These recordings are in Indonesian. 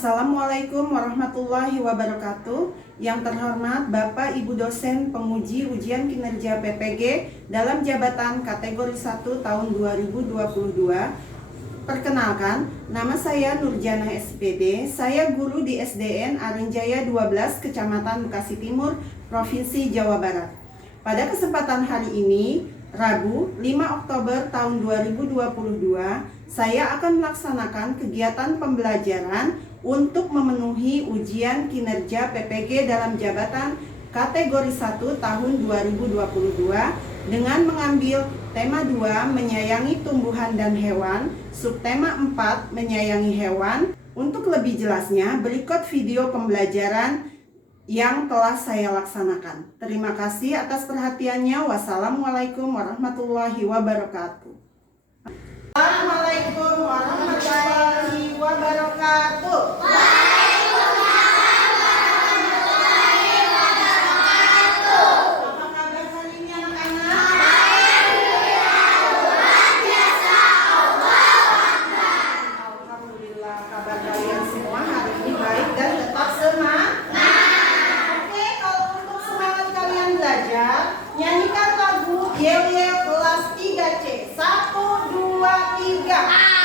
Assalamualaikum warahmatullahi wabarakatuh. Yang terhormat Bapak Ibu dosen penguji ujian kinerja PPG dalam jabatan kategori 1 tahun 2022. Perkenalkan, nama saya Nurjana SPD. Saya guru di SDN Arenjaya 12, Kecamatan Bekasi Timur, Provinsi Jawa Barat. Pada kesempatan hari ini, Rabu 5 Oktober tahun 2022, saya akan melaksanakan kegiatan pembelajaran untuk memenuhi ujian kinerja PPG dalam jabatan kategori 1 tahun 2022 dengan mengambil tema 2 menyayangi tumbuhan dan hewan, subtema 4 menyayangi hewan. Untuk lebih jelasnya, berikut video pembelajaran yang telah saya laksanakan. Terima kasih atas perhatiannya. Wassalamualaikum warahmatullahi wabarakatuh. Assalamualaikum warahmatullahi wabarakatuh. Waalaikumsalam warahmatullahi wabarakatuh. Apa kabar hari ini anak-anak? Alhamdulillah, luar biasa. Allahu Akbar. Alhamdulillah, kabar kalian semua hari ini baik dan tetap semangat. Oke, kalau untuk semangat kalian belajar, nyanyikan lagu Yel Yel kelas 3C. 1, 2, 3.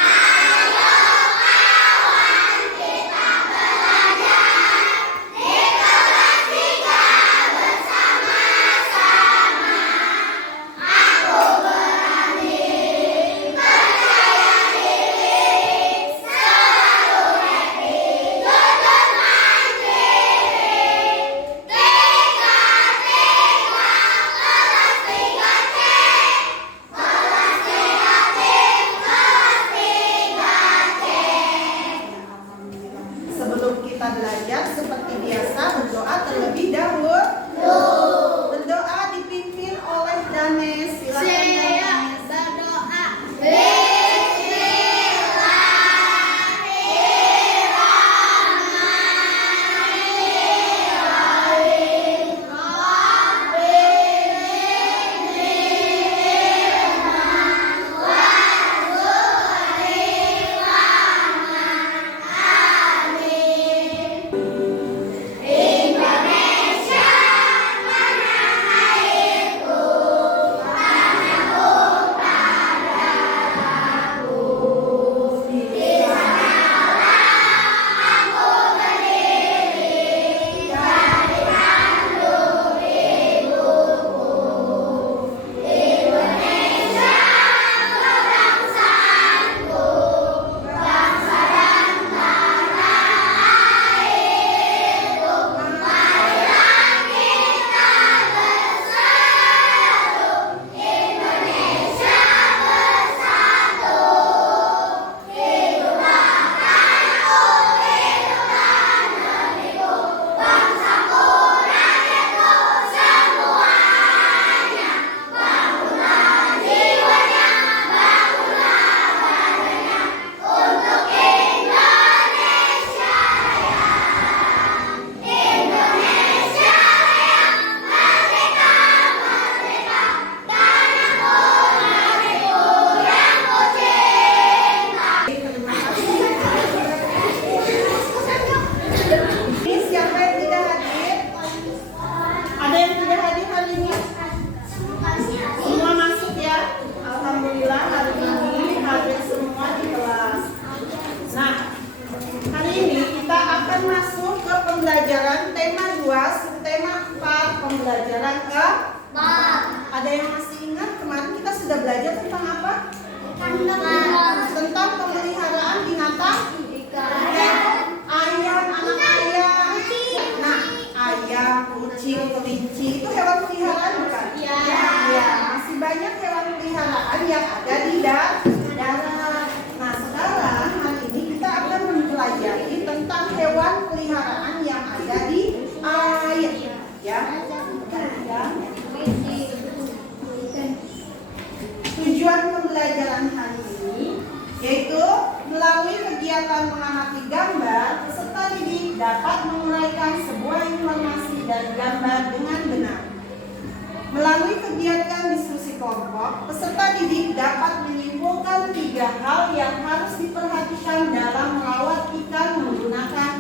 Sebelum kita belajar, seperti biasa berdoa terlebih dahulu. Berdoa dipimpin oleh Danes. Silakan Danes. Berdoa. Siapa yang tidak hadir? Ada yang tidak hadir hari ini? Semua masuk ya? Alhamdulillah hari ini hadir semua di kelas. Nah, hari ini kita akan masuk ke pembelajaran tema 2, subtema 4, pembelajaran ke. Ada yang masih ingat kemarin kita sudah belajar tentang apa? Tentang pemeliharaan binatang. Ayam, anak ayam. Nah, ayam, kucing, kelinci itu hewan peliharaan bukan? Iya. Masih banyak hewan peliharaan yang ada di darat. Nah, sekarang hari ini kita akan mempelajari tentang hewan peliharaan yang ada di air. Ya. Tujuan pembelajaran hari ini yaitu melalui kegiatan mengamati gambar, peserta didik dapat menguraikan sebuah informasi dari gambar dengan benar. Melalui kegiatan diskusi kelompok, peserta didik dapat menyimpulkan 3 hal yang harus diperhatikan dalam merawat ikan menggunakan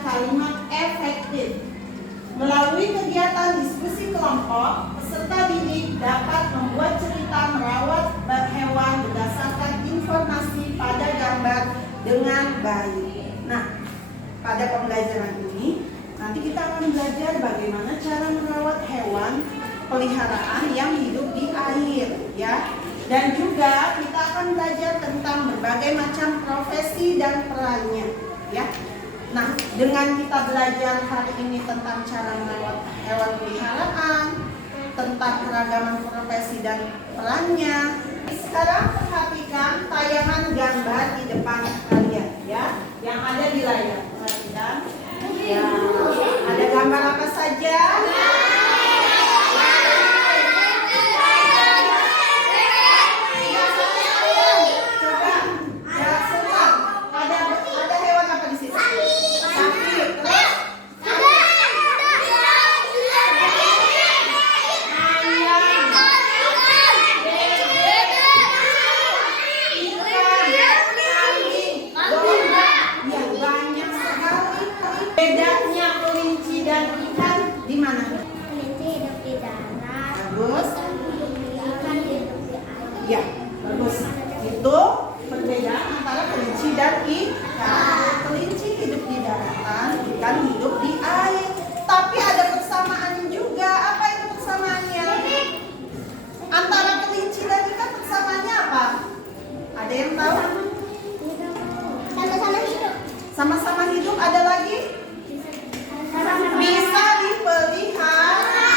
kelompok, peserta didik dapat membuat cerita merawat hewan berdasarkan informasi pada gambar dengan baik. Nah, pada pembelajaran ini nanti kita akan belajar bagaimana cara merawat hewan peliharaan yang hidup di air, ya. Dan juga kita akan belajar tentang berbagai macam profesi dan perannya, ya. Nah, dengan kita belajar hari ini tentang cara merawat hewan peliharaan, tentang keragaman profesi dan perannya. Sekarang perhatikan tayangan gambar di depan kalian, ya, yang ada di layar. Perhatikan. Ya, ada gambar apa saja? Bedanya kelinci dan ikan di mana? Kelinci hidup di darat. Bagus. Ikan hidup di air. Ya, bagus. Itu perbedaan antara kelinci dan ikan. Kelinci hidup di daratan, ikan hidup di air. Tapi ada persamaan juga. Apa itu persamaannya? Antara kelinci dan ikan persamaannya apa? Ada yang tahu? Sama-sama hidup. Sama-sama hidup. Ada lagi? Bisa dipelihara.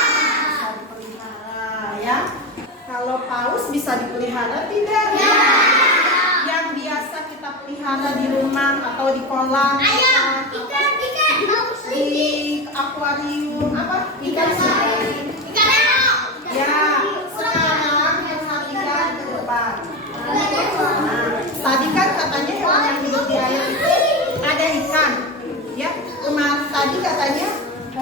Ya. Kalau paus bisa dipelihara tidak? Ya. Yang biasa kita pelihara di rumah atau di kolam. Ikan. Di akuarium apa? Ikan sari. Ya. Sekarang perhatikan ke depan. Nah, tadi kan katanya hewan yang hidup di air itu ada ikan. Ya, kemarin tadi katanya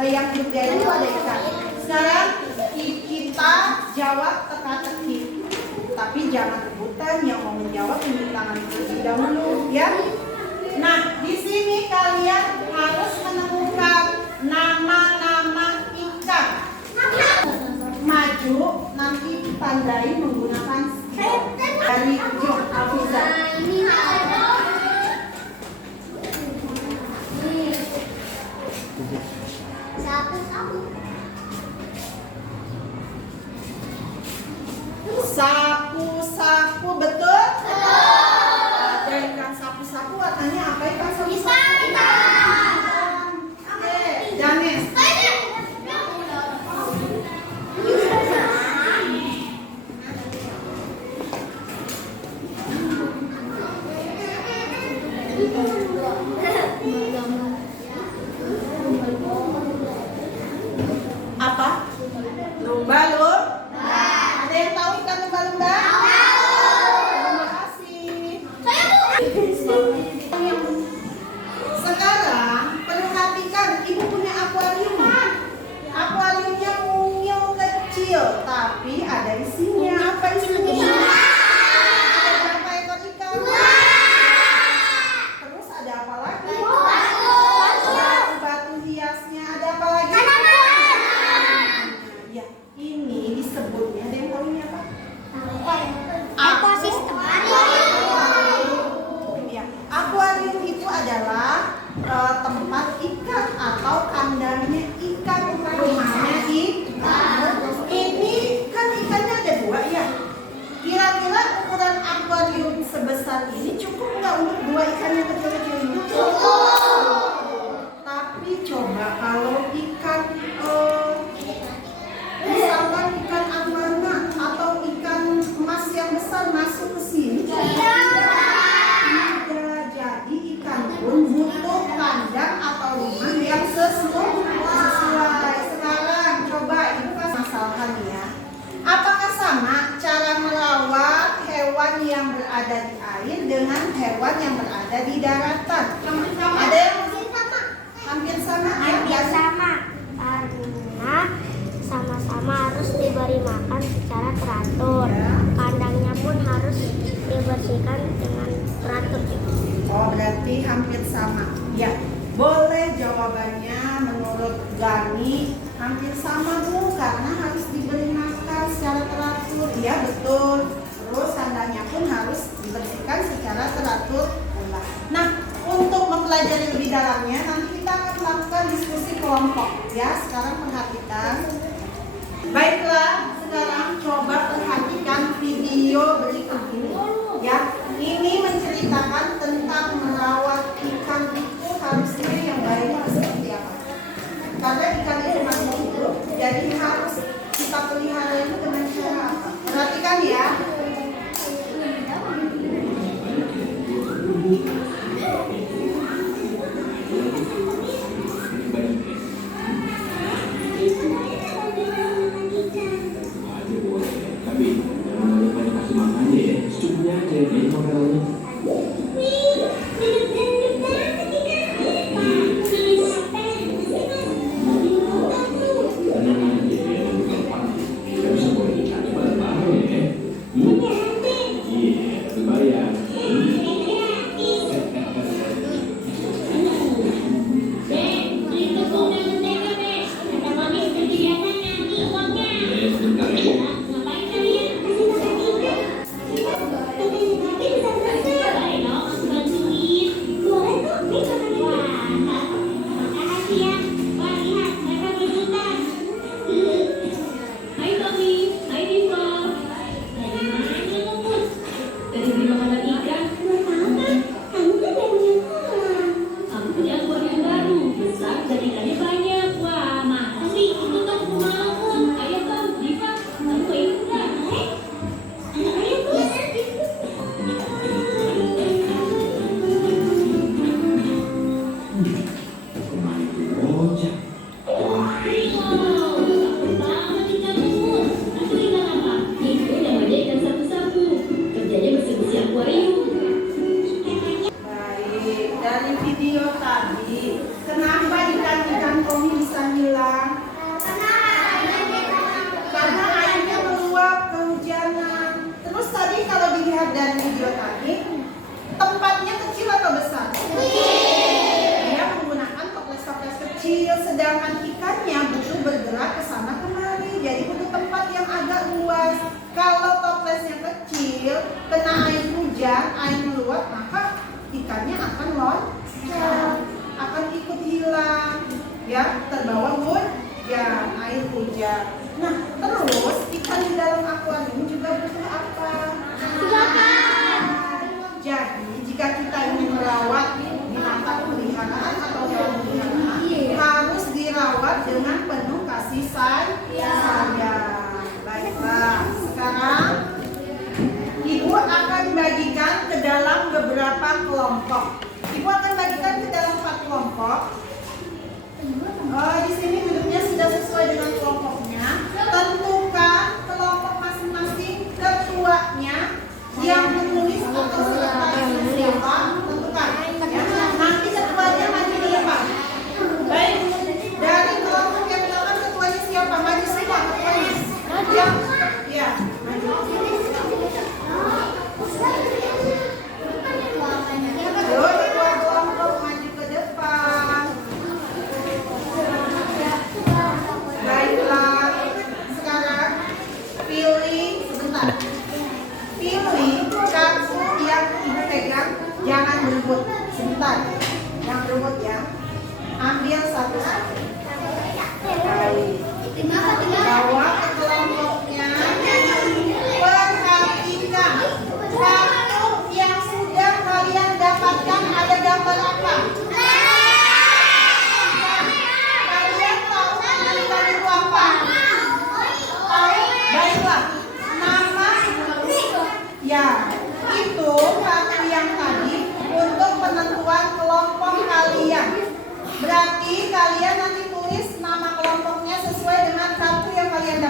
yang hidup di air itu ada ikan. Sekarang kita jawab teka-teki. Tapi jangan rebutan, yang mau menjawab tunjuk tangan terlebih dahulu, ya. Nah, di sini kalian harus menemukan nama-nama ikan. Maju, nanti tandai menggunakan dari John Alfiza. Sapu-sapu, betul? Ada ikan sapu-sapu, warnanya apa ikan sapu-sapu? Oke, Janes. Apa? Lumba-lumba. Ada yang tahu ikan lumba-lumba? Terima kasih. Sekarang perhatikan, ibu punya akuarium. Akuariumnya mungil kecil, tapi ada isinya. Apa isinya? Ada berapa ekor ikan? Terus ada apa lagi? Batu hiasnya. Ada apa lagi? Ya, ini disebutnya, ada yang tahu ini apa? Ekosistem. Ya, akuarium itu adalah tempat ikan atau kandangnya ikan, rumahnya ikan. Ini kan ikannya ada dua, ya. Kira-kira ukuran akuarium sebesar ini cukup nggak untuk dua ikan yang kecil-kecil ini? Tapi coba kalau ikan misalkan ikan arowana atau ikan emas yang besar masuk ke sini, tidak. Jadi ikan pun butuh kandang atau rumah yang sesuai. Sekarang coba itu kan masalahkan ya. Apakah sama cara merawat hewan yang berada di air dengan hewan yang berada di daratan? Ada yang hampir sama? Hampir sama karena sama-sama harus diberi makan secara teratur. Kandangnya pun harus dibersihkan dengan teratur. Oh, berarti hampir sama. Ya, boleh jawabannya menurut Gani Hampir sama Bu, karena harus diberi makan secara teratur. Iya betul. Terus kandangnya pun harus dibersihkan secara teratur pula. Nah, untuk mempelajari lebih dalamnya, nanti kita akan melakukan diskusi kelompok. Ya, sekarang perhatikan. Baiklah, sekarang coba perhatikan video berikut ini. Ya, ini menceritakan tentang merawat ikan itu harusnya yang baiknya seperti apa. Karena ikan itu masih hidup, jadi harus kita pelihara itu dengan cara apa? Perhatikan ya. Dan video tadi, tempatnya kecil atau besar? Dia menggunakan toples-toples kecil, sedangkan ikannya butuh bergerak ke sana kemari, jadi butuh tempat yang agak luas. Kalau toplesnya kecil, kena air hujan, air meluap, maka ikannya akan loncat, akan ikut hilang, ya, terbawa hujan, air hujan. Nah, terus ikan di dalam akuarium juga butuh apa? Jadi jika kita ingin merawat binatang peliharaan atau hewan peliharaan, harus dirawat dengan penuh kasih sayang. Baiklah, sekarang Ibu akan bagikan ke dalam beberapa kelompok. Ibu akan bagikan ke dalam 4 kelompok. Di sini duduknya sudah sesuai dengan kelompoknya. Tentukan kelompok masing-masing ketuanya yang menulis atau sekretaris siapa, tentukan. Ya. Nanti ketuanya maju ke depan. Baik, dari kelompok yang pertama ketuanya siapa? Maju semua ketuanya. Ya, maju. Ayo, ketua kelompok maju ke depan. Baiklah, sekarang pilih sebentar. Pilih kartu yang Ibu pegang, jangan berebut. Sebentar, yang berebut ya. Ambil satu-satu. Baik. Bawa ke kelompoknya. Perhatikan kartu yang sudah kalian dapatkan ada gambar apa? Kalian tahu gambar itu apa? Tahu? Baiklah. Nama ya, itu kartu yang tadi untuk penentuan kelompok kalian. Berarti kalian nanti tulis nama kelompoknya sesuai dengan kartu yang kalian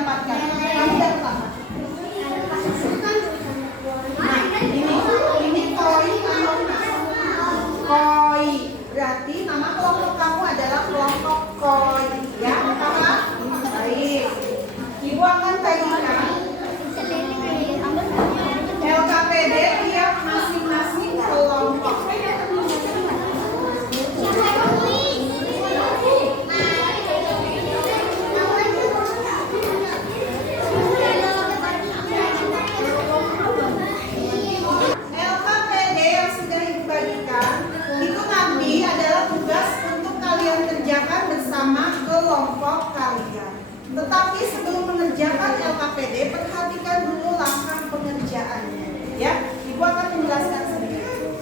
Tetapi sebelum mengerjakan LKPD, perhatikan dulu langkah pengerjaannya. Ya, Ibu akan menjelaskan sedikit.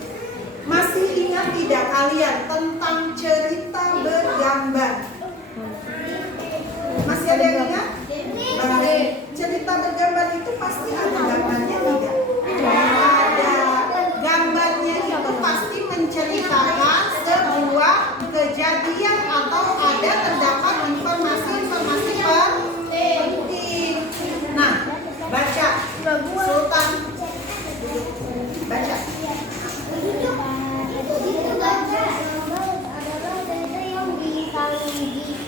Masih ingat tidak kalian tentang cerita bergambar? Masih ada yang ingat? Baik. Cerita bergambar itu pasti ada gambarnya tidak? Ada. Gambarnya itu pasti menceritakan sebuah kejadian atau ada terdapat informasi-informasi penting. Nah, baca. Sultan. Baca.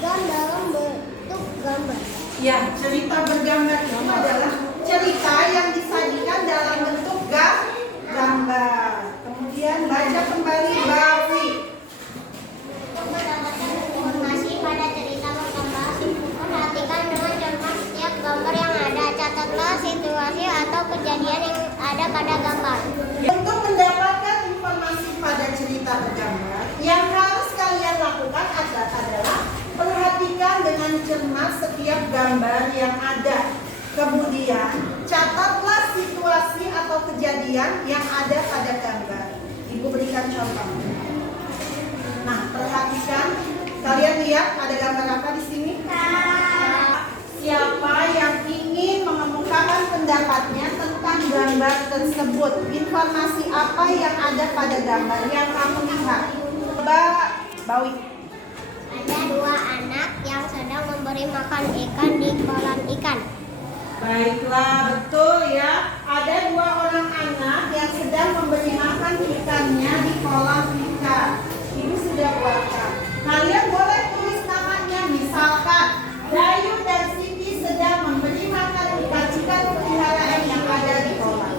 Dalam bentuk gambar. Ya, cerita bergambar itu adalah cerita yang disajikan dalam bentuk gambar. Kemudian baca kembali Bawi. Untuk mendapatkan informasi pada cerita bergambar, perhatikan dengan cermat setiap gambar yang ada. Catatlah situasi atau kejadian yang ada pada gambar. Untuk mendapatkan informasi pada cerita bergambar, yang harus kalian lakukan adalah perhatikan dengan cermat setiap gambar yang ada. Kemudian, catatlah situasi atau kejadian yang ada pada gambar. Ibu berikan contoh. Nah, perhatikan. Kalian lihat ada gambar apa di sini? Siapa yang ingin mengemukakan pendapatnya tentang gambar tersebut? Informasi apa yang ada pada gambar yang kamu lihat? Coba, Bawi. Ada dua anak yang sedang memberi makan ikan di kolam ikan. Baiklah, betul ya. Ada dua orang anak yang sedang memberi makan ikannya di kolam ikan. Ibu sudah buatkan. Kalian boleh tulis namanya, misalkan Dayu dan Siti sedang memberi makan ikan-ikan peliharaan yang ada di kolam.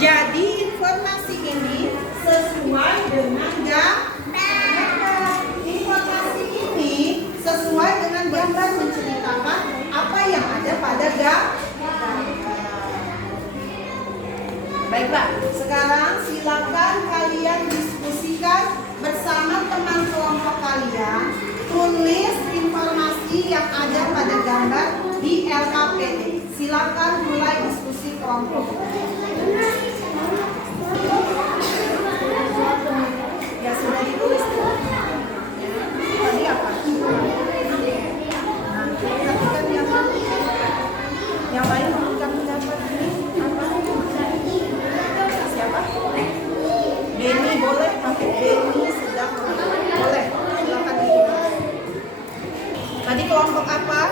Jadi informasi ini sesuai dengan gambar. Informasi ini sesuai dengan gambar menceritakan apa yang ada pada gambar. Baiklah, sekarang silakan kalian diskusikan bersama teman kelompok kalian. Tulis informasi yang ada pada gambar di LKPD. Silakan mulai diskusi kelompok. Ya sudah ditulis. Tadi apa? Perhatikan yang lain memberikan pendapat ini apa? Siapa? Denny, boleh pakai Denny sedang boleh. Silakan ditulis. Tadi kelompok apa?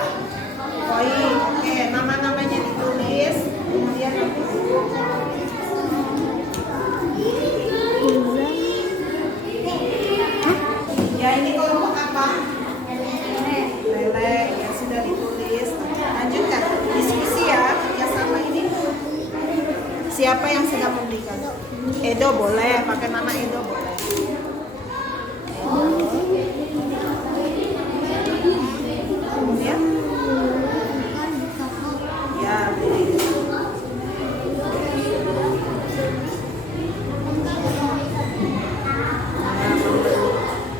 Koi. Oke, nama-namanya ditulis. Kemudian ya, ini kelompok apa? Lele. Ya sudah ditulis. Lanjutkan diskusi ya, kerjasama ini. Siapa yang sedang memberikan? Edo boleh, pakai nama Edo boleh. Kemudian ya,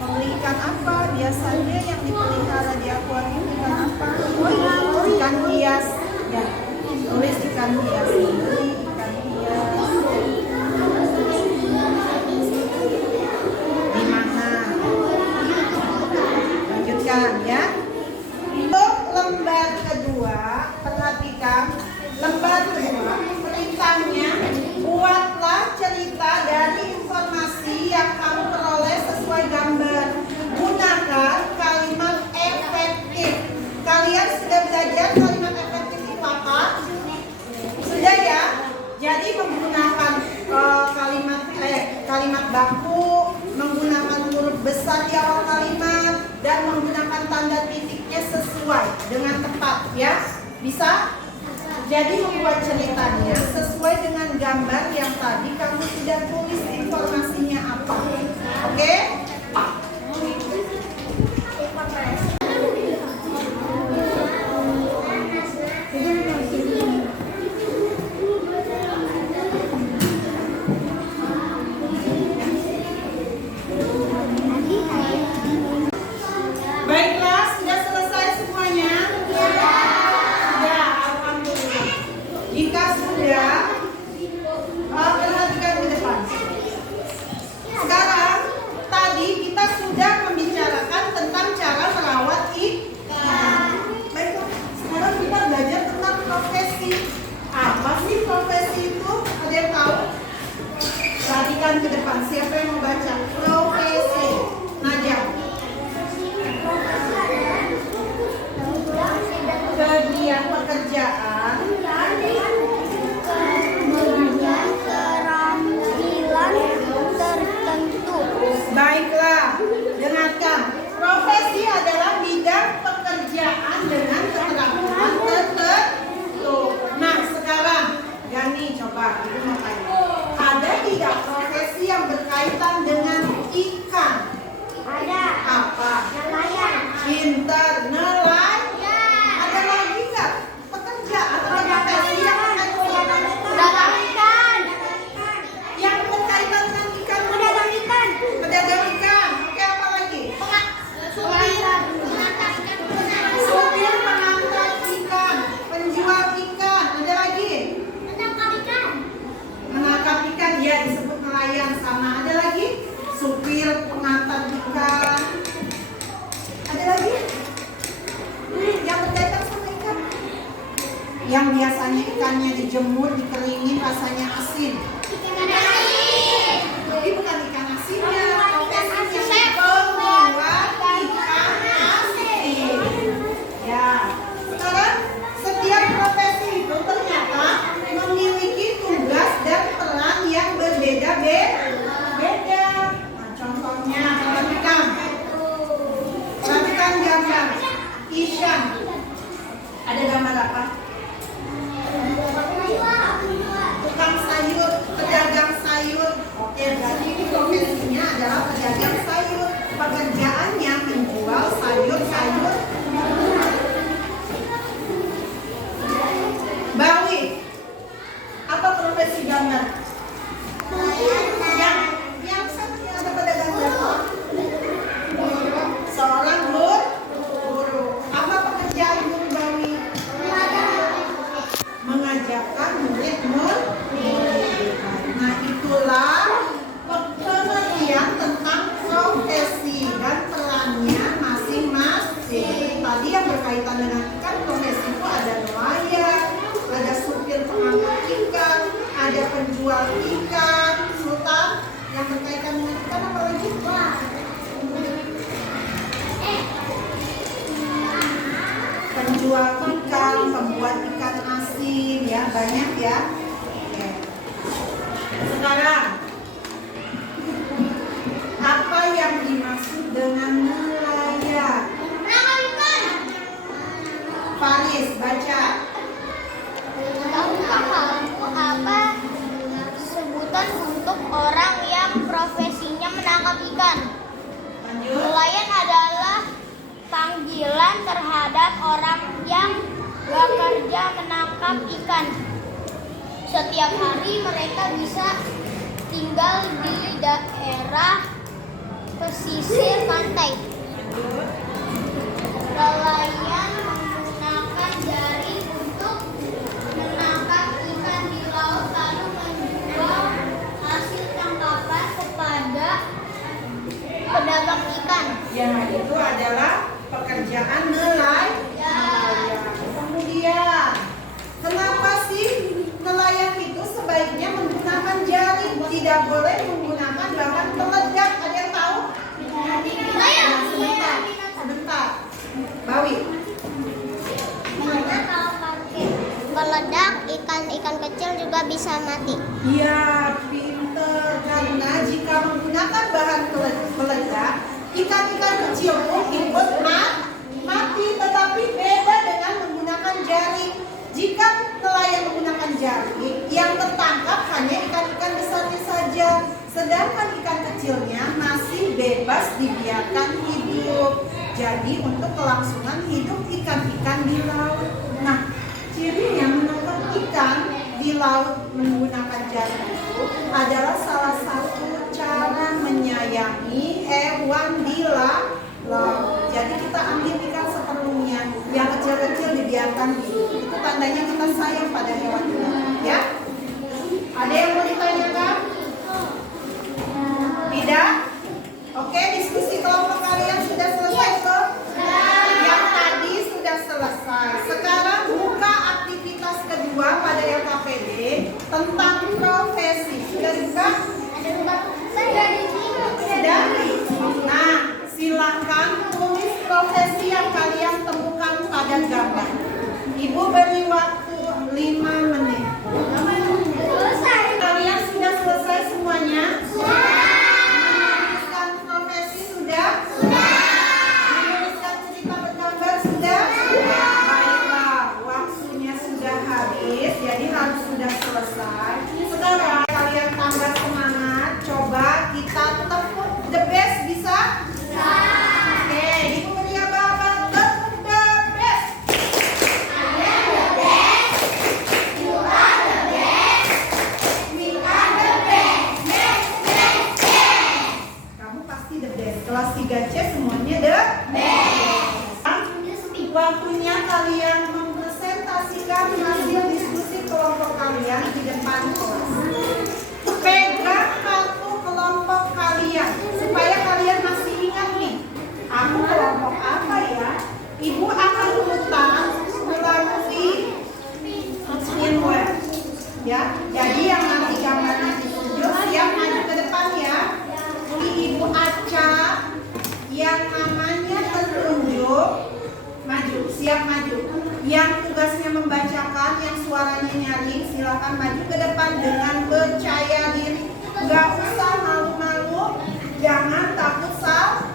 membeli ikan apa? Biasanya yang dipelihara di akuarium ikan apa? Ikan hias. Ya, tulis ikan hias. Beli ikan hias. Di mana? Lanjutkan ya. Untuk lembar kedua, perhatikan lembar kedua, perintahnya buatlah cerita dari informasi yang kamu peroleh sesuai gambar. Gunakan kalimat efektif. Kalian sudah belajar kalimat efektif itu apa? Sudah ya? Jadi menggunakan kalimat baku, menggunakan huruf besar di awal kalimat, dan menggunakan tanda titiknya sesuai dengan tepat ya. Bisa? Jadi membuat ceritanya sesuai dengan gambar yang tadi kamu sudah tulis informasinya apa. Oke? Baiklah, sudah selesai semuanya? Ya. depan. Siapa yang mau baca? Profesi. Najam. Kegiatan pekerjaan. Keterampilan tertentu. Baiklah, dengarkan. Profesi adalah bidang pekerjaan dengan keterampilan tertentu. Nah, sekarang Gani coba ibu mau tanya. Ada tidak profesi yang berkaitan dengan ikan? Ada. Apa? Nelayan. Pintar, nelayan. Ada lagi nggak pekerjaan atau profesi yang berkaitan Pedagang ikan. yang berkaitan dengan ikan? Pedagang ikan. Pedagang ikan. Oke, apa lagi? Supir pengantar ikan, penjual ikan, ada lagi? Menangkap ikan, ya disebut nelayan sama. Ada lagi? Supir pengantar ikan. Ada lagi? Yang berkaitan sama ikan? Yang biasanya ikannya dijemur, dikeringin, rasanya asin. Tapi bukan ikan asinnya, profesinya pembuat ikan asin. Ya, sekarang setiap profesi itu ternyata memiliki tugas dan peran yang berbeda-beda. Nah, contohnya perhatikan gambar. Ishan, ada gambar apa? Tukang sayur, pedagang sayur. Oke, berarti ini profesinya adalah pedagang sayur. Pekerjaannya menjual sayur-sayur. Bawi, apa profesi gambar? Yang satunya ada pedagang bakso. Seorang guru. Apa pekerjaan guru Bawi? Mengajarkan murid. Nah, itulah pengertian tentang profesi dan perannya masing-masing. Tadi yang berkaitan dengan ikan, profesi itu ada nelayan, ada supir pengangkut ikan, ada penjual ikan. Sultan, yang berkaitan dengan ikan apa lagi? Penjual ikan, pembuat ikan asin, ya banyak ya. Oke. Sekarang, apa yang dimaksud dengan nelayan? Faris, baca. Apa sebutan untuk orang yang profesinya menangkap ikan? Lanjut. Nelayan adalah panggilan terhadap orang yang bekerja menangkap ikan. Setiap hari mereka bisa tinggal di daerah pesisir pantai. Nelayan menggunakan jaring untuk menangkap ikan di laut lalu menjual hasil tangkapan kepada pedagang ikan. Ya, itu adalah pekerjaan nelayan. Kemudian, kenapa sih nelayan itu sebaiknya menggunakan jaring? Tidak boleh menggunakan bahan peledak. Ada yang tahu? Sebentar. Bawi. Karena kalau pakai peledak, ikan-ikan kecil juga bisa mati. Ya, pinter. Karena jika menggunakan bahan peledak, ikan-ikan kecil pun ikut mati. Tetapi beda dengan menggunakan jaring. Jika nelayan menggunakan jaring, yang tertangkap hanya ikan-ikan besarnya saja. Sedangkan ikan kecilnya masih bebas dibiarkan hidup. Jadi untuk kelangsungan hidup ikan-ikan di laut. Nah, cirinya menangkap ikan di laut menggunakan jaring itu adalah salah satu cara menyayangi hewan di laut. Jadi kita ambil ikan seperlunya, yang kecil-kecil dibiarkan hidup. Itu tandanya kita sayang pada hewan di laut, ya. Ada yang mau ditanyakan? Tidak? Oke, diskusi kelompok kalian sudah selesai, toh? Yang tadi sudah selesai. Sekarang buka aktivitas kedua pada LKPD tentang profesi. Sudah dibuka? Ada profesi yang kalian temukan pada gambar. Ibu beri waktu 5 menit. Kalian sudah selesai semuanya? Menuliskan profesi sudah? Menuliskan cerita bergambar sudah? Baiklah, waktunya sudah habis, jadi harus sudah selesai. Sekarang kalian tambah semangat, coba kita tepuk the best, bisa? Oke, ibu beri abang-abang tepuk the best. Kamu pasti the best. Kelas 3C semuanya the best. Waktunya kalian mempresentasikan hasil diskusi kelompok kalian di depan kelas. Pegang kartu kelompok kalian supaya kalian masih ingat nih, aku kelompok apa ya? Ibu akan putar melalui screenware, ya. Jadi yang nanti gambarnya ditunjuk siap maju ke depan ya. Ini Ibu Aca yang namanya tertunjuk, maju, siap maju. Yang tugasnya membacakan, yang suaranya nyaring, silakan maju ke depan dengan percaya diri. Gak usah malu-malu, jangan takut salah.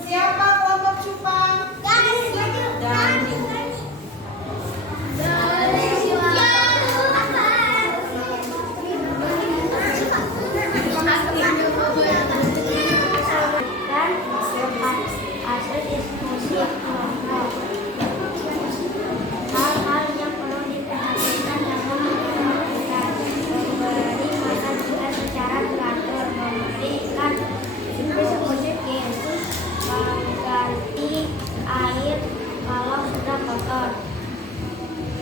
Siapa kelompok cupang? Hasil diskusi kelompok. Hal-hal yang perlu diperhatikan dalam menentukan memberi makan juga secara teratur, memberikan diskusi Yesus, mengganti air kalau sudah kotor,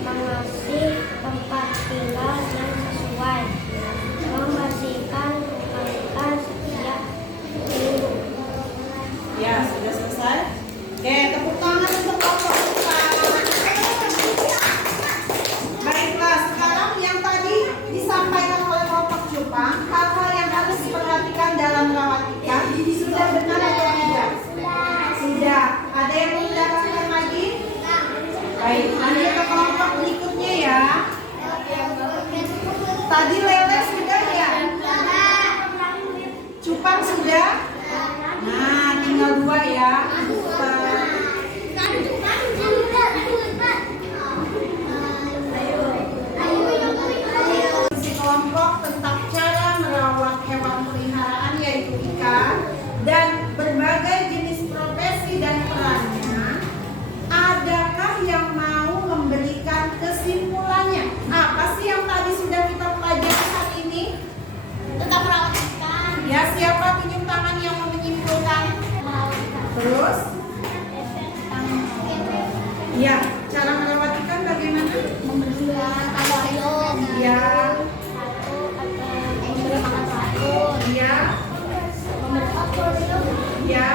mengasih tempat tinggal yang sesuai, membersihkan luka setiap minggu. Ya, sudah selesai. Oke, tepuk tangan untuk kelompok cupang. Baiklah, sekarang yang tadi disampaikan oleh kelompok cupang, hal-hal yang harus diperhatikan dalam rawat ikan, sudah benar atau tidak? Sudah. Ada yang mau mendapatkan lagi? Baik, lanjut ke kelompok berikutnya ya. Tadi lele sudah ya? Cupang sudah? Nah, tinggal 2 ya. Diskusi kelompok tentang cara merawat hewan peliharaan yaitu ikan dan berbagai jenis profesi dan perannya. Adakah yang mau memberikan kesimpulannya? Apa sih yang tadi sudah kita pelajari hari ini? Tetap merawat ikan. Ya, siapa tunjuk tangan yang mau menyimpulkan? Terus? Ya, cara merawat ikan bagaimana? Memberi makan Ya, memberi makan teratur, ya, memberi pakan ya.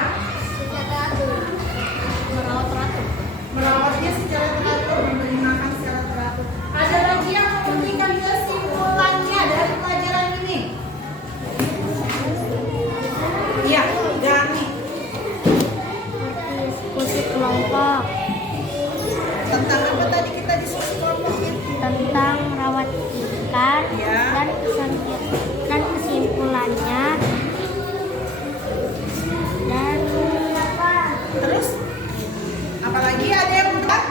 secara teratur, merawat teratur. Merawatnya secara teratur, memberi makan secara teratur. Ada lagi yang memberikan kesimpulannya dari pelajaran ini? Ya, Gani. Diskusi kelompok Tentang apa tadi kita diskusi kelompoknya? tentang merawat ikan Ya. dan kesimpulannya dan Terus? Apalagi ada yang buat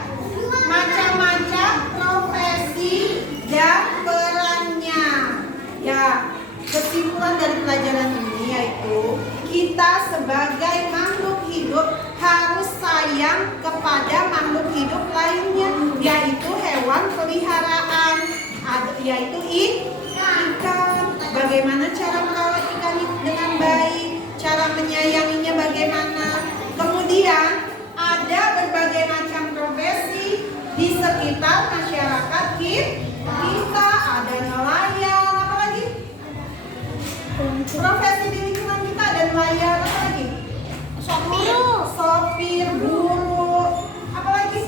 macam-macam profesi dan perannya. Ya, kesimpulan dari pelajaran ini yaitu kita sebagai makhluk hidup harus sayang kepada makhluk hidup lainnya, yaitu hewan peliharaan, yaitu ikan. Bagaimana cara merawat ikan dengan baik, cara menyayanginya bagaimana. Kemudian ada berbagai macam profesi di sekitar masyarakat kita. Ada nelayan, apa lagi? Profesi di lingkungan kita ada nelayan, apa lagi? Sopir, guru, apa lagi?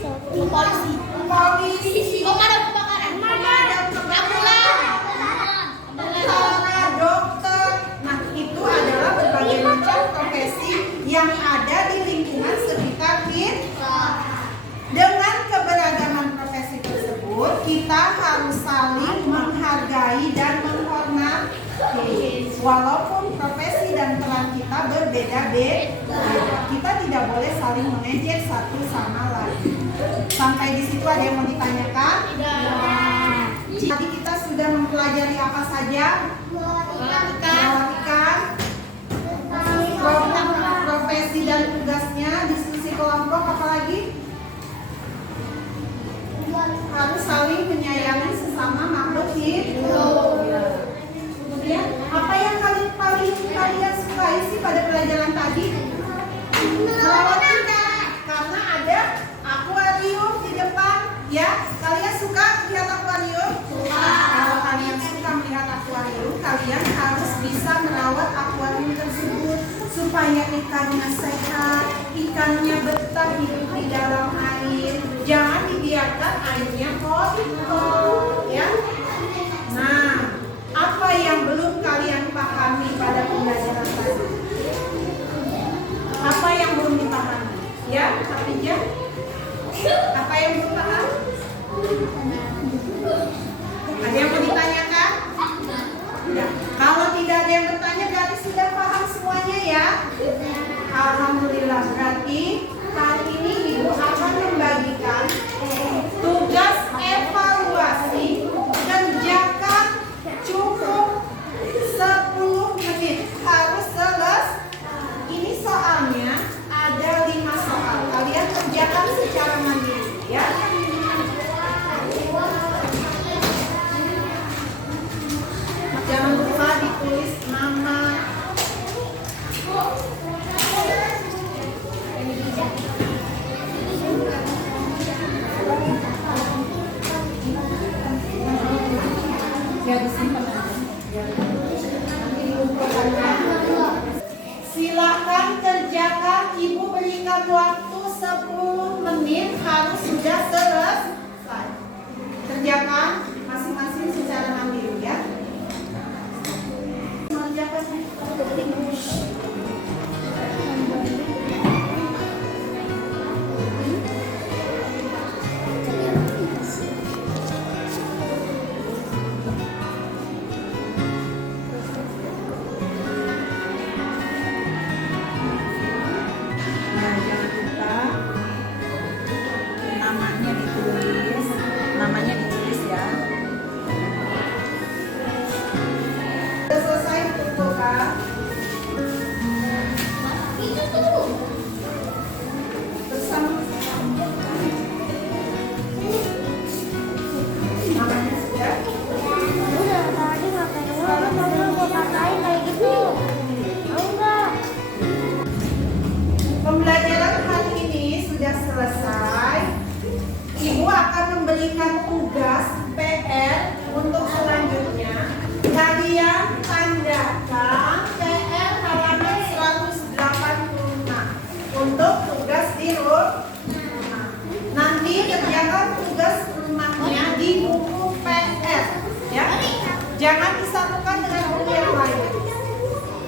Polisi, pemadam kebakaran, tentara, dokter. Nah, itu adalah berbagai macam profesi yang ada di lingkungan sekitar kita. Dengan keberagaman profesi tersebut, kita harus saling menghargai dan menghormati. Walaupun profesi dan peran kita berbeda-beda, kita tidak boleh saling mengejek satu sama lain. Sampai di situ ada yang mau ditanyakan? Tidak. Tadi kita sudah mempelajari apa saja? Perhatikan profesi dan tugasnya, diskusi kelompok, apa lagi? Harus saling menyayangi sesama makhluk hidup. Kemudian, apa yang kalian sukai sih pada pelajaran tadi? Merawat kita, karena ada akuarium di depan. Ya, kalian suka melihat akuarium? Kalau kalian suka melihat akuarium, kalian harus bisa merawat akuarium tersebut supaya ikannya sehat, ikannya betah hidup di dalam air. Jangan dibiarkan airnya kotor, ya. Nah, apa yang belum kalian pahami pada pembelajaran tadi? Apa yang belum dipahami? Ya, Khadijah? Apa yang belum paham? Ada yang mau ditanyakan? Ya. Kalau tidak ada yang bertanya berarti sudah paham semuanya ya? Alhamdulillah, berarti hari ini Ibu akan membagikan tugas evaluasi kerjakan cukup 10 menit, harus selesai. Ini soalnya ada 5 soal, kalian kerjakan secara mandiri ya. Jangan lupa ditulis nama. Ya disimpan aja. Nanti diumpulkannya. Silakan kerjakan, Ibu berikan waktu 10 menit, harus sudah selesai. Kerjakan masing-masing secara mandiri ya. Mengerjakan. Namanya ditulis ya. Sudah selesai kumpulkan. Bersama. Namanya sudah. Udah tadi ngapain dulu gue patahin kayak gitu. Enggak. Pembelajaran hari ini sudah selesai. Ibu akan memberikan tugas PR untuk selanjutnya. Kalian tandakan PR halaman 186 untuk tugas di rumah. Nanti kerjakan tugas rumahnya di buku PR, ya. Jangan disatukan dengan buku yang lain.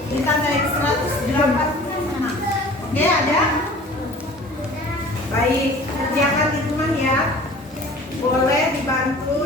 Ditandai 186. Oke, ada? Baik, kerjakan di rumah ya. Boleh dibantu